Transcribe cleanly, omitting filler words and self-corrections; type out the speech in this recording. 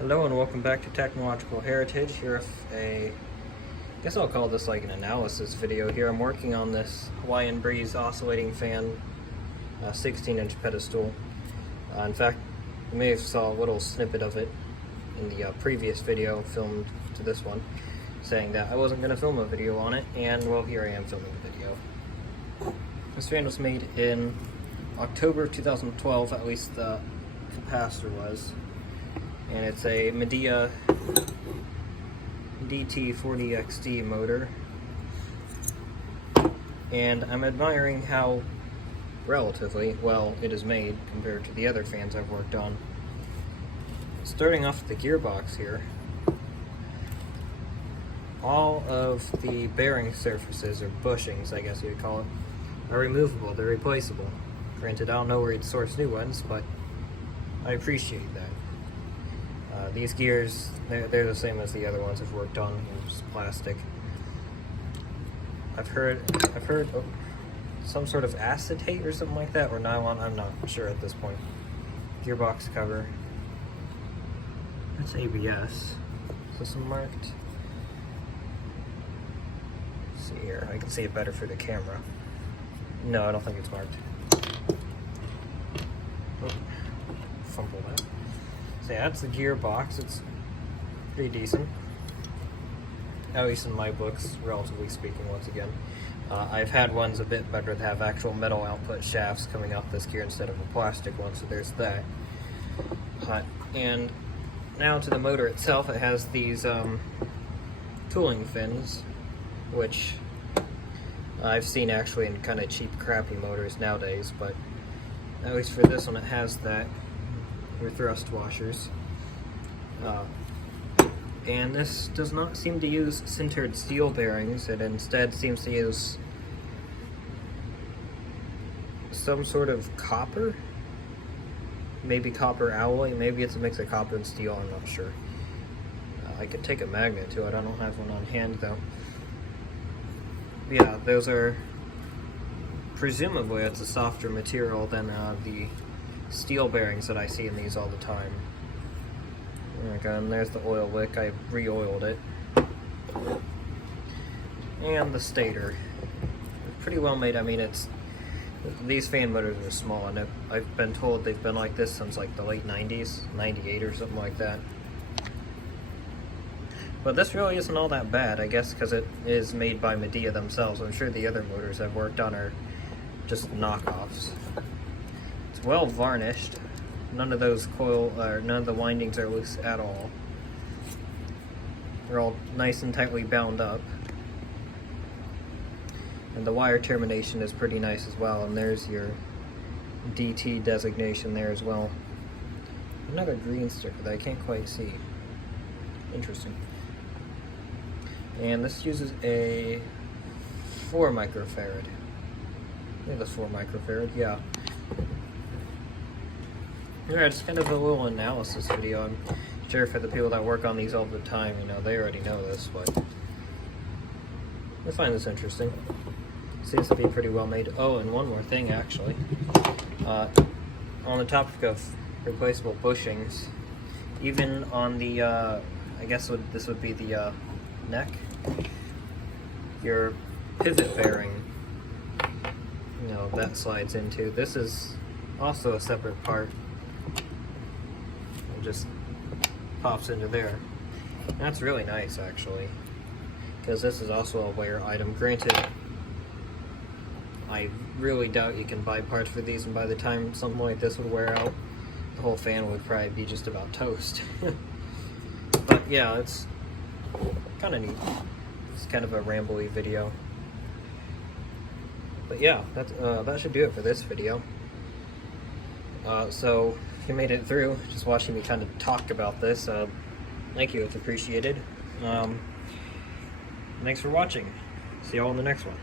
Hello and welcome back to Technological Heritage. Here with I guess I'll call this like an analysis video here. I'm working on this Hawaiian Breeze oscillating fan 16-inch pedestal. In fact, you may have saw a little snippet of it in the previous video filmed to this one, saying that I wasn't going to film a video on it, and well, here I am filming a video. This fan was made in October 2012, at least the capacitor was. And it's a Midea DT40XD motor. And I'm admiring how relatively well it is made compared to the other fans I've worked on. Starting off with the gearbox here, all of the bearing surfaces, or bushings I guess you'd call it, are removable, they're replaceable. Granted, I don't know where you'd source new ones, but I appreciate that. These gears, they're the same as the other ones I've worked on, just plastic. I've heard some sort of acetate or something like that, or nylon, I'm not sure at this point. Gearbox cover. That's ABS. Is this marked? Let's see here, I can see it better for the camera. No, I don't think it's marked. Oh, fumble that. So yeah, that's the gearbox. It's pretty decent, at least in my books, relatively speaking. Once again, I've had ones a bit better that have actual metal output shafts coming off this gear instead of a plastic one, so there's that. And now to the motor itself. It has these tooling fins, which I've seen actually in kind of cheap, crappy motors nowadays, but at least for this one it has that. Your thrust washers. And this does not seem to use sintered steel bearings. It instead seems to use some sort of copper, maybe copper alloy, maybe it's a mix of copper and steel, I'm not sure. I could take a magnet to it, I don't have one on hand though. Yeah, those are, presumably it's a softer material than the steel bearings that I see in these all the time. Okay, and there's the oil wick. I re-oiled it. And the stator. Pretty well made. I mean, these fan motors are small, and I've been told they've been like this since like the late 90s, 98 or something like that. But this really isn't all that bad, I guess, because it is made by Midea themselves. I'm sure the other motors I've worked on are just knockoffs. It's well varnished. None of those none of the windings are loose at all. They're all nice and tightly bound up. And the wire termination is pretty nice as well, and there's your DT designation there as well. Another green sticker that I can't quite see. Interesting. And this uses a 4 microfarad. I think that's 4 microfarad, yeah. Yeah, it's kind of a little analysis video. I'm sure for the people that work on these all the time, you know, they already know this, but I find this interesting. Seems to be pretty well made. Oh, and one more thing, actually. On the topic of replaceable bushings, even on the, I guess this would be the neck, your pivot bearing, you know, that slides into. This is also a separate part. Just pops into there. And that's really nice, actually, because this is also a wear item. Granted, I really doubt you can buy parts for these, and by the time something like this would wear out, the whole fan would probably be just about toast. But yeah, it's kind of neat. It's kind of a rambly video. But yeah, that should do it for this video. So if you made it through, just watching me kind of talk about this, thank you, it's appreciated. Thanks for watching. See y'all in the next one.